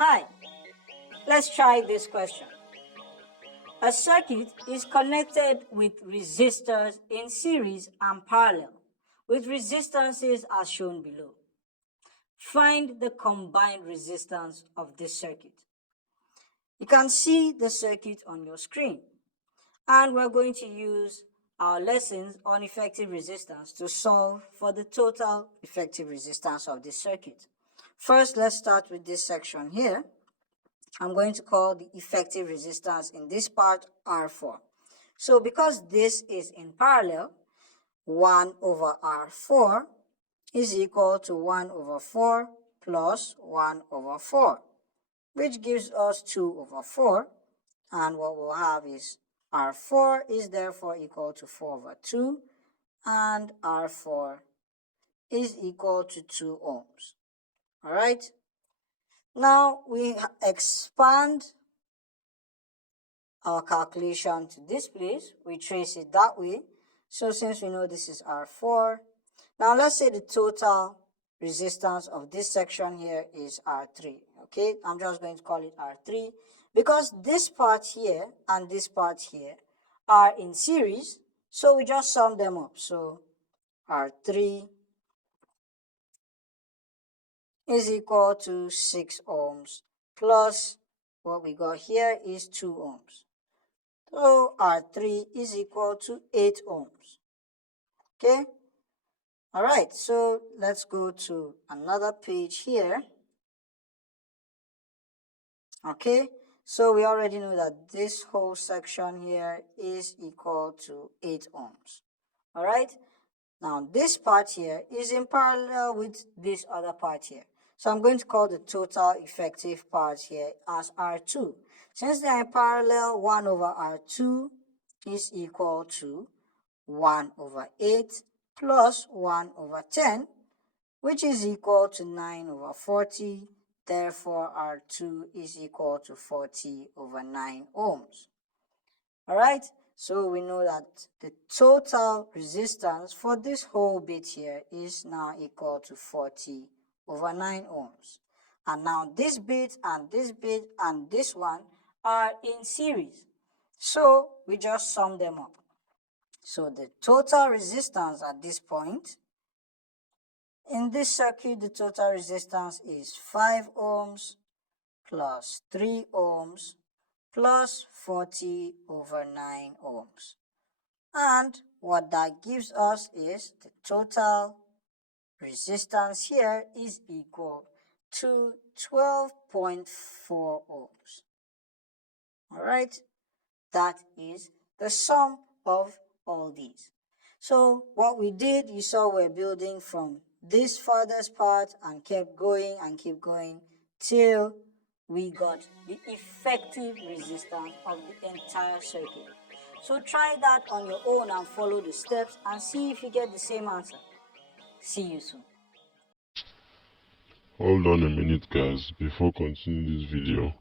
Hi, let's try this question. A circuit is connected with resistors in series and parallel, with resistances as shown below. Find the combined resistance of this circuit. You can see the circuit on your screen, and we're going to use our lessons on effective resistance to solve for the total effective resistance of this circuit. First, let's start with this section here. I'm going to call the effective resistance in this part R4. So because this is in parallel, 1 over R4 is equal to 1 over 4 plus 1 over 4, which gives us 2 over 4. And what we'll have is R4 is therefore equal to 4 over 2, and R4 is equal to 2 ohms. All right? Now we expand our calculation to this place. We trace it that way. So since we know this is R4, now let's say the total resistance of this section here is R3. Okay, I'm just going to call it R3 because this part here and this part here are in series, so we just sum them up. So R3 is equal to 6 ohms plus what we got here is 2 ohms. So R3 is equal to 8 ohms. Okay? All right, so let's go to another page here. Okay, so we already know that this whole section here is equal to 8 ohms. All right, now this part here is in parallel with this other part here. So I'm going to call the total effective part here as R2. Since they are in parallel, 1 over R2 is equal to 1 over 8 plus 1 over 10, which is equal to 9 over 40. Therefore, R2 is equal to 40 over 9 ohms. All right, so we know that the total resistance for this whole bit here is now equal to 40 over 9 ohms. And now this bit and this bit and this one are in series. So we just sum them up. So the total resistance at this point, in this circuit, the total resistance is 5 ohms plus 3 ohms plus 40 over 9 ohms. And what that gives us is the total resistance here is equal to 12.4 ohms. All right, that is the sum of all these. So what we did, you saw we're building from this farthest part and kept going till we got the effective resistance of the entire circuit. So try that on your own and follow the steps and see if you get the same answer. See you soon. Hold on a minute guys, before continuing this video,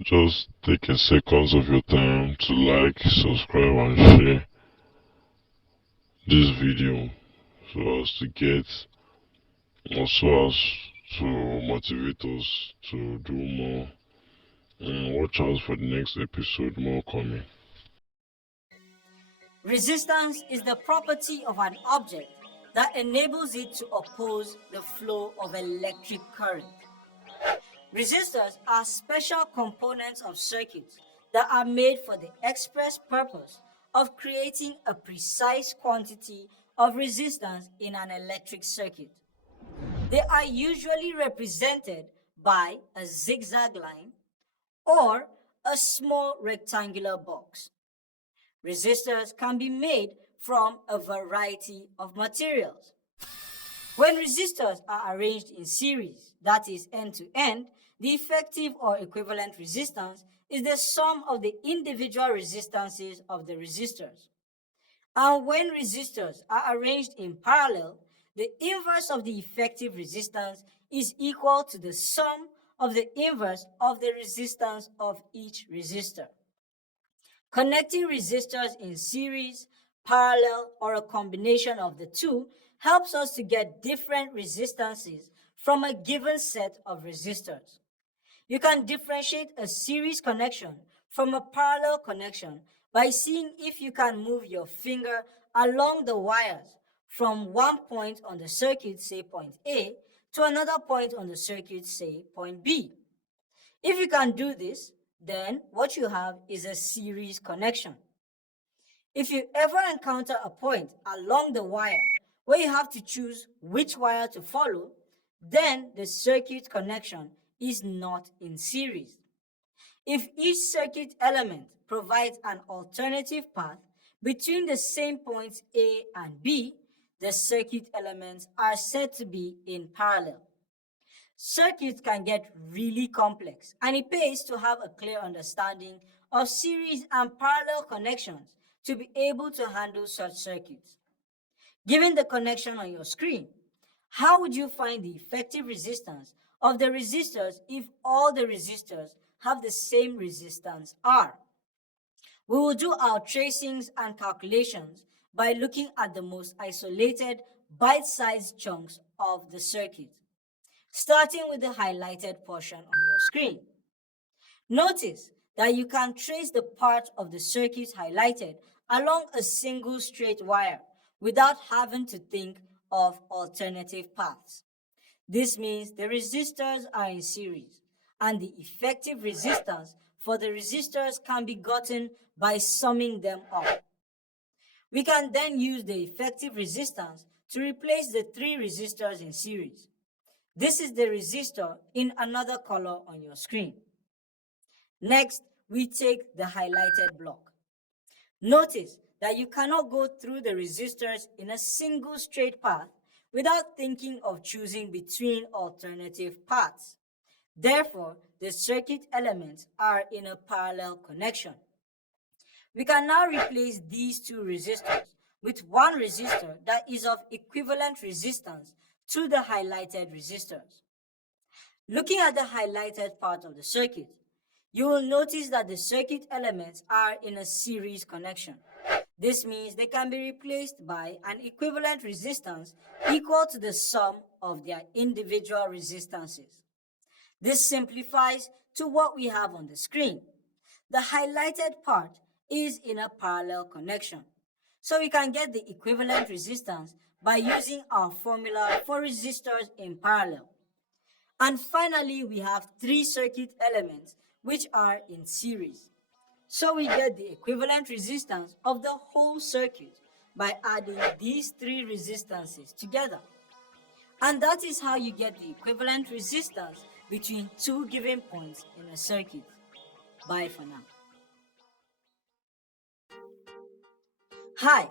just take a second of your time to like, subscribe and share this video so as to get, also as to motivate us to do more, and watch out for the next episode, more coming. Resistance is the property of an object that enables it to oppose the flow of electric current. Resistors are special components of circuits that are made for the express purpose of creating a precise quantity of resistance in an electric circuit. They are usually represented by a zigzag line or a small rectangular box. Resistors can be made from a variety of materials. When resistors are arranged in series, that is end to end, the effective or equivalent resistance is the sum of the individual resistances of the resistors. And when resistors are arranged in parallel, the inverse of the effective resistance is equal to the sum of the inverse of the resistance of each resistor. Connecting resistors in series, parallel, or a combination of the two helps us to get different resistances from a given set of resistors. You can differentiate a series connection from a parallel connection by seeing if you can move your finger along the wires from one point on the circuit, say point A, to another point on the circuit, say point B. If you can do this, then what you have is a series connection. If you ever encounter a point along the wire where you have to choose which wire to follow, then the circuit connection is not in series. If each circuit element provides an alternative path between the same points A and B, the circuit elements are said to be in parallel. Circuits can get really complex, and it pays to have a clear understanding of series and parallel connections to be able to handle such circuits. Given the connection on your screen, how would you find the effective resistance of the resistors if all the resistors have the same resistance R? We will do our tracings and calculations by looking at the most isolated bite-sized chunks of the circuit, starting with the highlighted portion on your screen. Notice that you can trace the part of the circuit highlighted along a single straight wire without having to think of alternative paths. This means the resistors are in series, and the effective resistance for the resistors can be gotten by summing them up. We can then use the effective resistance to replace the three resistors in series. This is the resistor in another color on your screen. Next, we take the highlighted block. Notice that you cannot go through the resistors in a single straight path without thinking of choosing between alternative paths. Therefore, the circuit elements are in a parallel connection. We can now replace these two resistors with one resistor that is of equivalent resistance to the highlighted resistors. Looking at the highlighted part of the circuit, you will notice that the circuit elements are in a series connection. This means they can be replaced by an equivalent resistance equal to the sum of their individual resistances. This simplifies to what we have on the screen. The highlighted part is in a parallel connection, so we can get the equivalent resistance by using our formula for resistors in parallel. And finally, we have three circuit elements which are in series. So we get the equivalent resistance of the whole circuit by adding these three resistances together. And that is how you get the equivalent resistance between two given points in a circuit. Bye for now. Hi!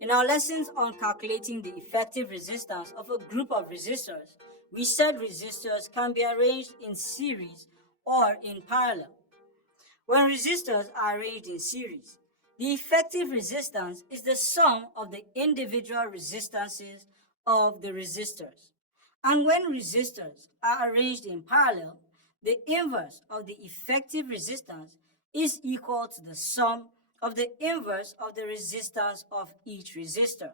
In our lessons on calculating the effective resistance of a group of resistors, we said resistors can be arranged in series or in parallel. When resistors are arranged in series, the effective resistance is the sum of the individual resistances of the resistors. And when resistors are arranged in parallel, the inverse of the effective resistance is equal to the sum of the inverse of the resistance of each resistor.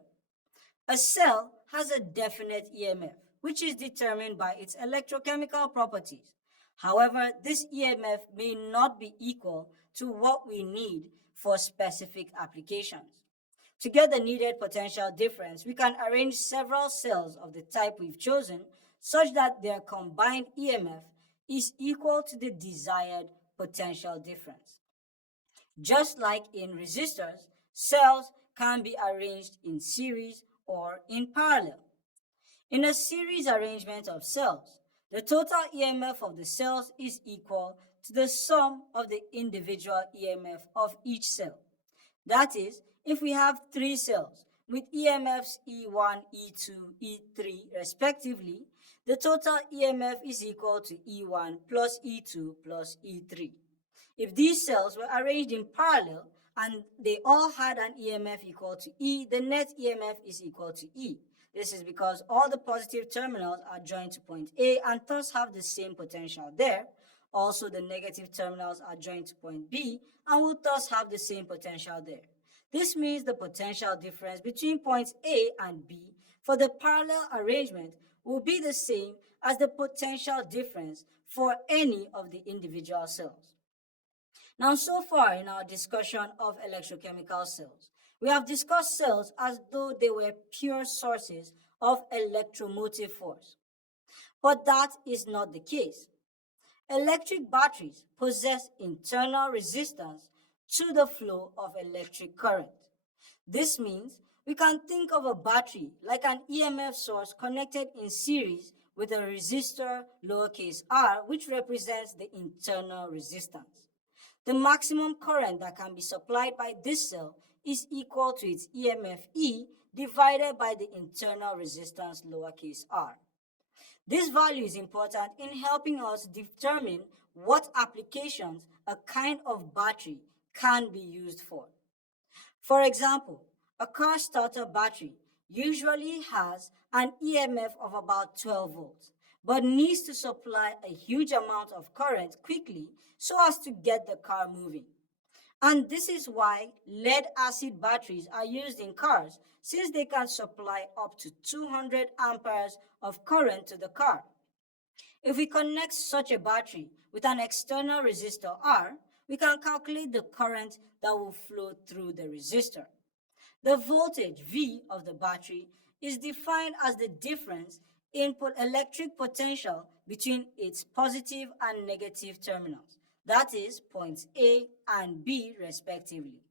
A cell has a definite EMF, which is determined by its electrochemical properties. However, this EMF may not be equal to what we need for specific applications. To get the needed potential difference, we can arrange several cells of the type we've chosen such that their combined EMF is equal to the desired potential difference. Just like in resistors, cells can be arranged in series or in parallel. In a series arrangement of cells, the total EMF of the cells is equal to the sum of the individual EMF of each cell. That is, if we have three cells with EMFs E1, E2, E3 respectively, the total EMF is equal to E1 plus E2 plus E3. If these cells were arranged in parallel and they all had an EMF equal to E, the net EMF is equal to E. This is because all the positive terminals are joined to point A and thus have the same potential there. Also, the negative terminals are joined to point B and will thus have the same potential there. This means the potential difference between points A and B for the parallel arrangement will be the same as the potential difference for any of the individual cells. Now, so far in our discussion of electrochemical cells, we have discussed cells as though they were pure sources of electromotive force. But that is not the case. Electric batteries possess internal resistance to the flow of electric current. This means we can think of a battery like an EMF source connected in series with a resistor lowercase r, which represents the internal resistance. The maximum current that can be supplied by this cell is equal to its EMF E divided by the internal resistance lowercase r. This value is important in helping us determine what applications a kind of battery can be used for. For example, a car starter battery usually has an EMF of about 12 volts, but needs to supply a huge amount of current quickly so as to get the car moving. And this is why lead acid batteries are used in cars, since they can supply up to 200 amperes of current to the car. If we connect such a battery with an external resistor R, we can calculate the current that will flow through the resistor. The voltage V of the battery is defined as the difference in electric potential between its positive and negative terminals, that is, points A and B respectively.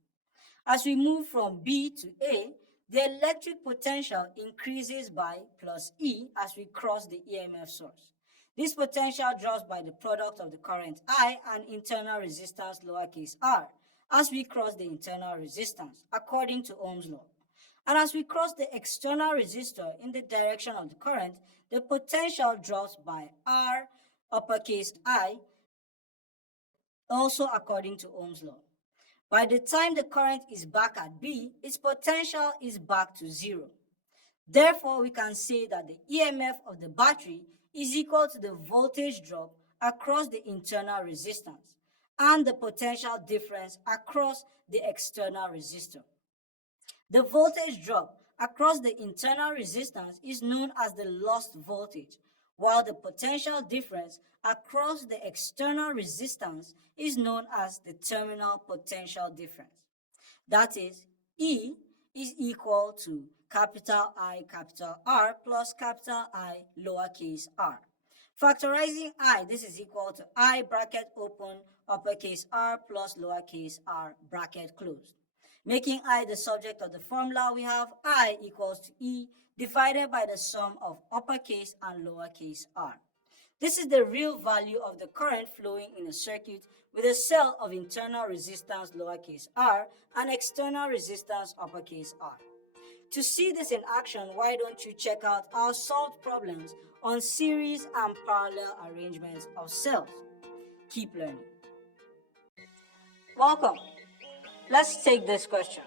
As we move from B to A, the electric potential increases by plus E as we cross the EMF source. This potential drops by the product of the current I and internal resistance lowercase r as we cross the internal resistance, according to Ohm's law. And as we cross the external resistor in the direction of the current, the potential drops by R uppercase I, also according to Ohm's law. By the time the current is back at B, its potential is back to zero. Therefore, we can say that the EMF of the battery is equal to the voltage drop across the internal resistance and the potential difference across the external resistor. The voltage drop across the internal resistance is known as the lost voltage, while the potential difference across the external resistance is known as the terminal potential difference. That is, E is equal to capital I capital R plus capital I lowercase r. Factorizing I, this is equal to I bracket open uppercase R plus lowercase r bracket closed. Making I the subject of the formula, we have I equals to E divided by the sum of uppercase and lowercase r. This is the real value of the current flowing in a circuit with a cell of internal resistance lowercase r and external resistance uppercase r. To see this in action, why don't you check out our solved problems on series and parallel arrangements of cells. Keep learning. Welcome. Let's take this question.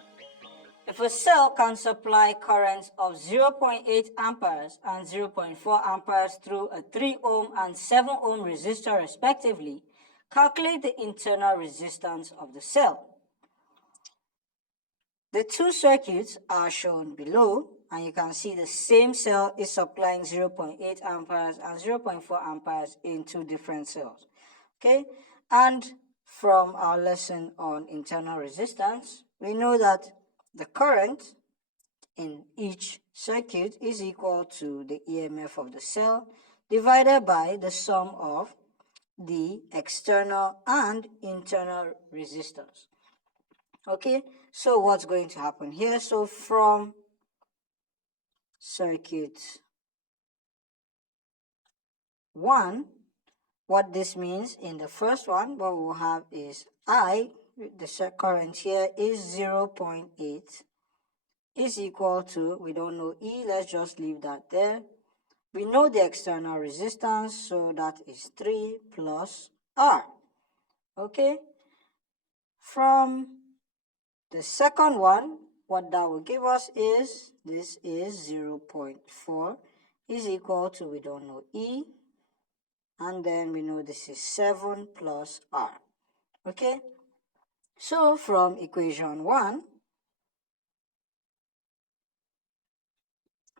If a cell can supply currents of 0.8 amperes and 0.4 amperes through a 3 ohm and 7 ohm resistor respectively, calculate the internal resistance of the cell. The two circuits are shown below, and you can see the same cell is supplying 0.8 amperes and 0.4 amperes in two different cells. Okay, and from our lesson on internal resistance, we know that the current in each circuit is equal to the EMF of the cell divided by the sum of the external and internal resistors. Okay, so what's going to happen here? So from circuit 1, what this means in the first one, what we'll have is I, the current here is 0.8, is equal to, we don't know E, let's just leave that there. We know the external resistance, so that is 3 plus R. Okay, from the second one, what that will give us is, this is 0.4 is equal to, we don't know E, and then we know this is 7 plus R. Okay, so from equation 1,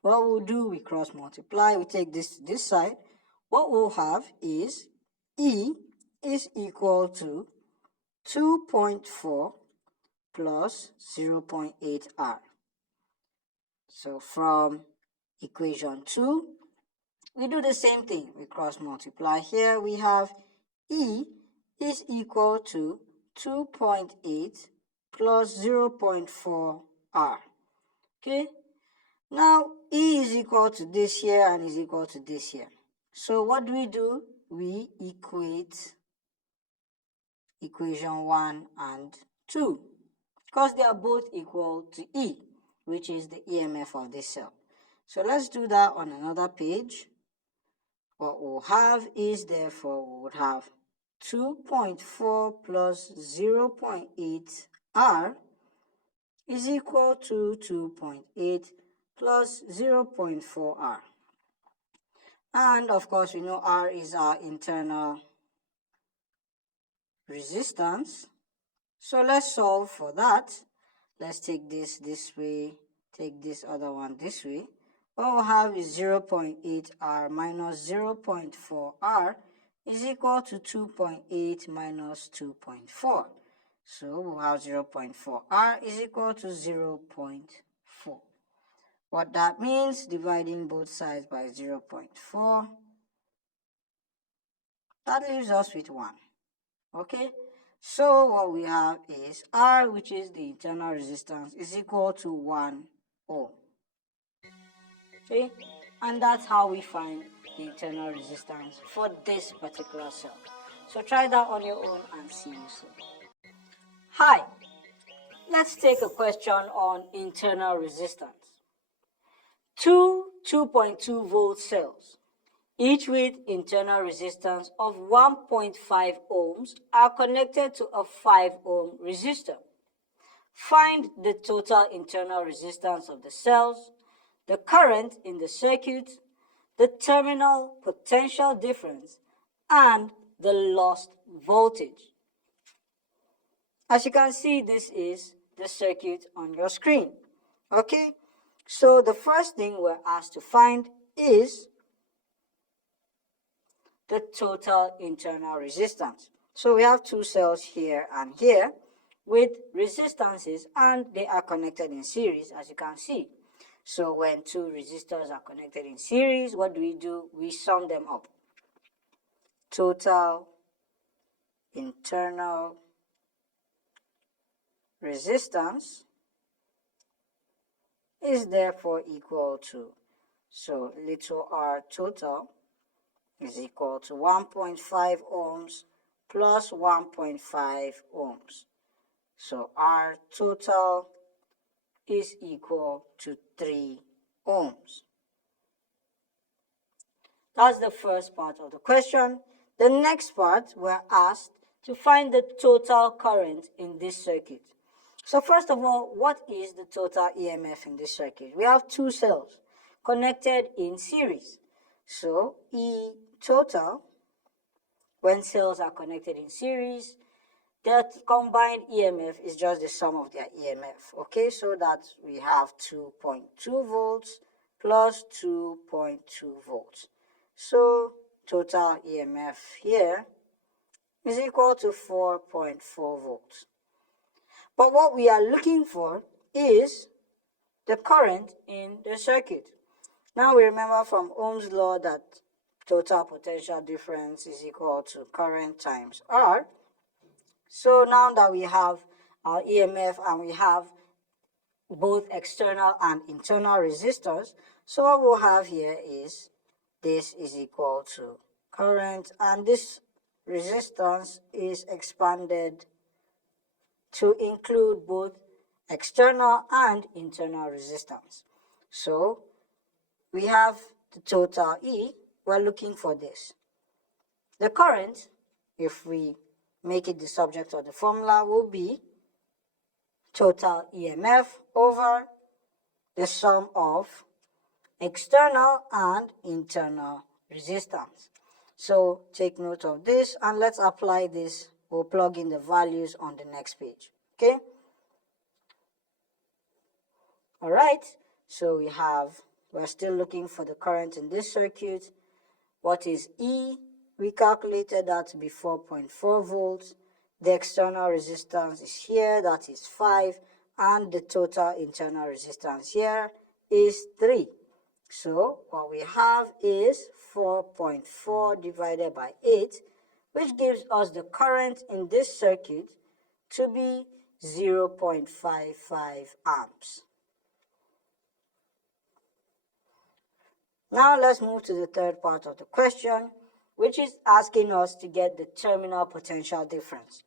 what we'll do, we cross multiply, we take this to this side, what we'll have is E is equal to 2.4 plus 0.8 R. So from equation 2, we do the same thing. We cross multiply. Here we have E is equal to 2.8 plus 0.4 R. Okay? Now, E is equal to this here and is equal to this here. So what do? We equate equation 1 and 2 because they are both equal to E, which is the EMF of this cell. So let's do that on another page. What we'll have is, therefore, we would have 2.4 plus 0.8 R is equal to 2.8 plus 0.4 R. And of course, we know R is our internal resistance. So let's solve for that. Let's take this way, take this other one this way. What we'll have is 0.8 R minus 0.4 R is equal to 2.8 minus 2.4. So we'll have 0.4 R is equal to 0.4. What that means, dividing both sides by 0.4, that leaves us with 1. Okay? So what we have is R, which is the internal resistance, is equal to 1 ohm. Okay? And that's how we find the internal resistance for this particular cell. So try that on your own and see you soon. Hi, let's take a question on internal resistance. Two 2.2 volt cells, each with internal resistance of 1.5 ohms, are connected to a 5 ohm resistor. Find the total internal resistance of the cells, the current in the circuit, the terminal potential difference, and the lost voltage. As you can see, this is the circuit on your screen. Okay? So the first thing we're asked to find is the total internal resistance. So we have two cells here and here with resistances, and they are connected in series, as you can see. So when two resistors are connected in series, what do? We sum them up. Total internal resistance is therefore equal to, so little r total is equal to 1.5 ohms plus 1.5 ohms. So R total is equal to 3 ohms. That's the first part of the question. The next part, we're asked to find the total current in this circuit. So first of all, what is the total EMF in this circuit? We have two cells connected in series. So E total, when cells are connected in series, their combined EMF is just the sum of their EMF. Okay, so that we have 2.2 volts plus 2.2 volts. So total EMF here is equal to 4.4 volts. But what we are looking for is the current in the circuit. Now we remember from Ohm's law that total potential difference is equal to current times R. So now that we have our EMF and we have both external and internal resistors, so what we'll have here is this is equal to current, and this resistance is expanded to include both external and internal resistance. So we have the total E, we're looking for this. The current, if we make it the subject of the formula, will be total EMF over the sum of external and internal resistance. So take note of this and let's apply this. We'll plug in the values on the next page. Okay? Alright, so we're still looking for the current in this circuit. What is E? We calculated that to be 4.4 volts. The external resistance is here, that is 5, and the total internal resistance here is 3. So what we have is 4.4 divided by 8, which gives us the current in this circuit to be 0.55 amps. Now let's move to the third part of the question, which is asking us to get the terminal potential difference.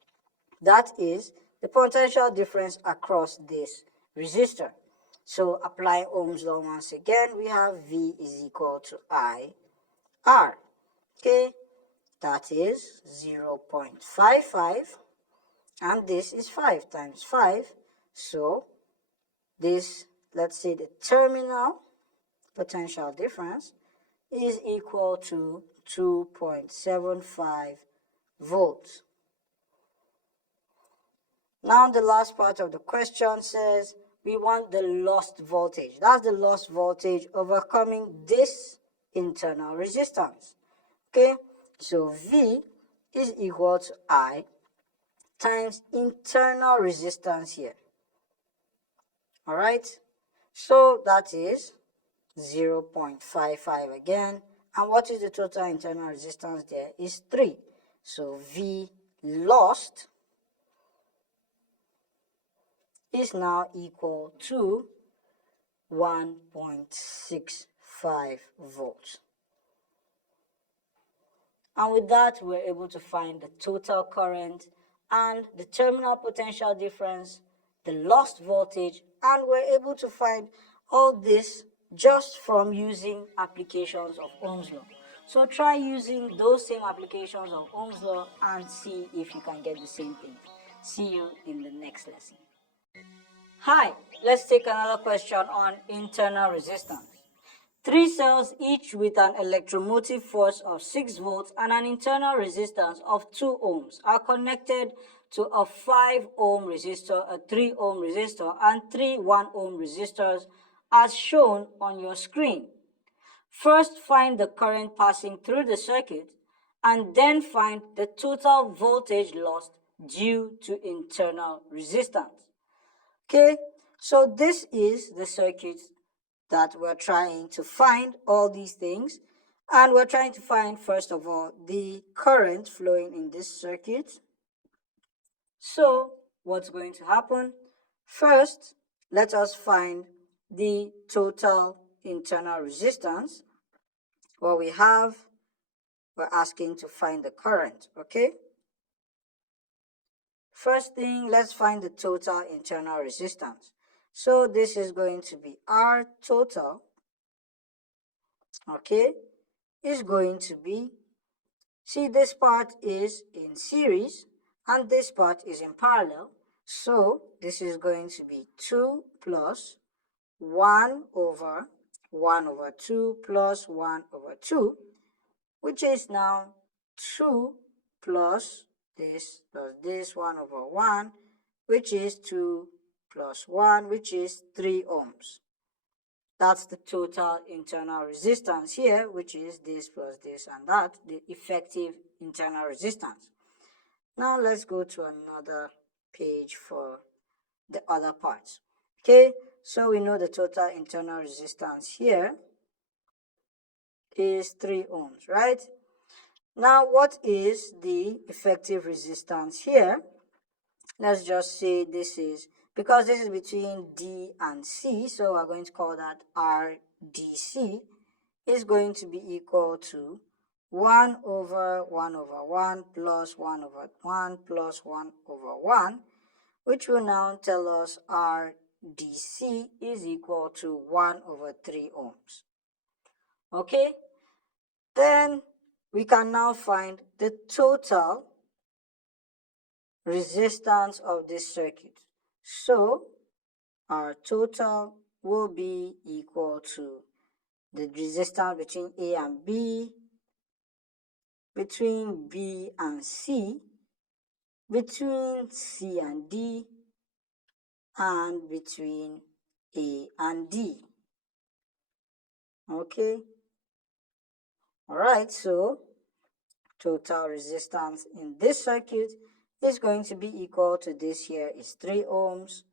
That is the potential difference across this resistor. So applying Ohm's law once again, we have V is equal to I R. Okay, that is 0.55, and this is 5 times 5. So this, let's say the terminal potential difference is equal to 2.75 volts. Now the last part of the question says we want the lost voltage. That's the lost voltage overcoming this internal resistance. Okay, so V is equal to I times internal resistance here. All right, so that is 0.55 again. And what is the total internal resistance there? Is 3. So V lost is now equal to 1.65 volts. And with that, we're able to find the total current and the terminal potential difference, the lost voltage, and we're able to find all this just from using applications of Ohm's law. So try using those same applications of Ohm's law and see if you can get the same thing. See you in the next lesson. Hi, let's take another question on internal resistance. 3 cells each with an electromotive force of 6 volts and an internal resistance of 2 ohms are connected to a 5 ohm resistor, a 3 ohm resistor, and 3 1 ohm resistors as shown on your screen. First, find the current passing through the circuit and then find the total voltage lost due to internal resistance. Okay, so this is the circuit that we're trying to find all these things, and we're trying to find first of all the current flowing in this circuit. So what's going to happen? First, let us find the total internal resistance. What we have, we're asking to find the current. Okay, first thing, let's find the total internal resistance. So this is going to be R total, okay, is going to be, see, this part is in series and this part is in parallel. So this is going to be 2 plus 1 over 2 plus 1 over 2, which is now 2 plus this 1 over 1, which is 2 plus 1, which is 3 ohms. That's the total internal resistance here, which is this plus this and that, the effective internal resistance. Now let's go to another page for the other parts. Okay, so we know the total internal resistance here is 3 ohms, right? Now what is the effective resistance here? Let's just say this is, because this is between D and C, so we're going to call that RDC, is going to be equal to 1 over 1 plus 1 over 1 plus 1 over 1, which will now tell us RDC is equal to 1 over 3 ohms. Okay, then we can now find the total resistance of this circuit. So our total will be equal to the resistance between A and B, between B and C, between C and D, and between A and D. Okay, Alright, so total resistance in this circuit is going to be equal to this here is 3 ohms,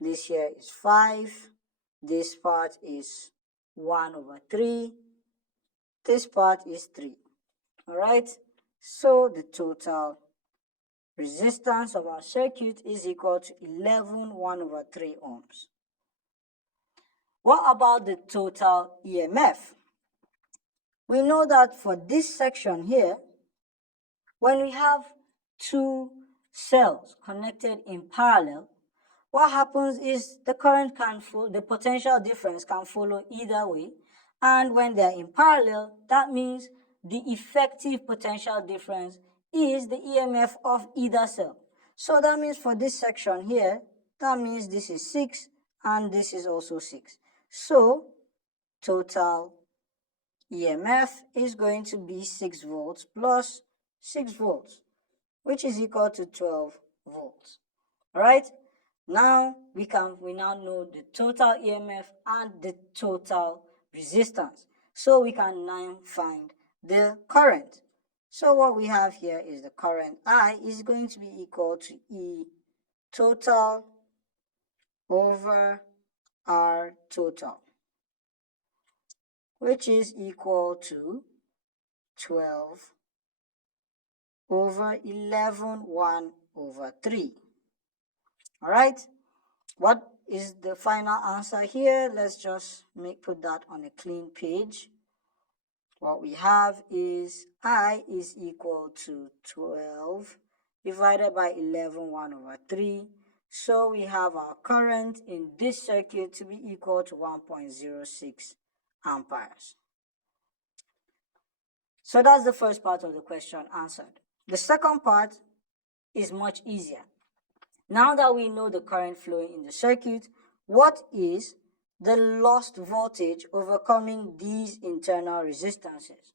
this here is 5, this part is 1 over 3, this part is 3. Alright, so the total resistance of our circuit is equal to 1 over 3 ohms. What about the total EMF? We know that for this section here, when we have two cells connected in parallel, what happens is the current can follow, the potential difference can follow either way. And when they're in parallel, that means the effective potential difference is the EMF of either cell. So that means for this section here, that means this is 6 and this is also 6. So total EMF is going to be 6 volts plus 6 volts, which is equal to 12 volts. Alright? Now we now know the total EMF and the total resistance. So we can now find the current. So what we have here is the current I is going to be equal to E total over R total, which is equal to 12 over 1 over 3. Alright, what is the final answer here? Let's just put that on a clean page. What we have is I is equal to 12 divided by 1 over 3. So we have our current in this circuit to be equal to 1.06 amperes. So that's the first part of the question answered. The second part is much easier. Now that we know the current flowing in the circuit, what is the lost voltage overcoming these internal resistances?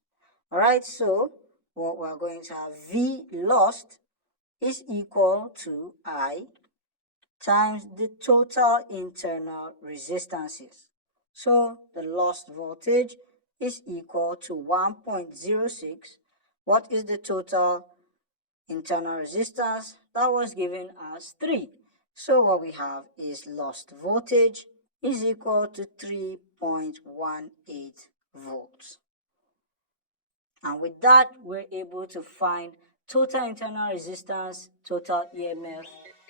Alright, so what we're going to have V lost is equal to I times the total internal resistances. So the lost voltage is equal to 1.06. What is the total internal resistance? That was given as 3. So what we have is lost voltage is equal to 3.18 volts. And with that, we're able to find total internal resistance, total EMF.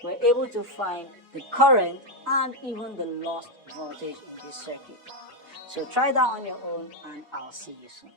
We're able to find the current and even the lost voltage in this circuit. So try that on your own and I'll see you soon.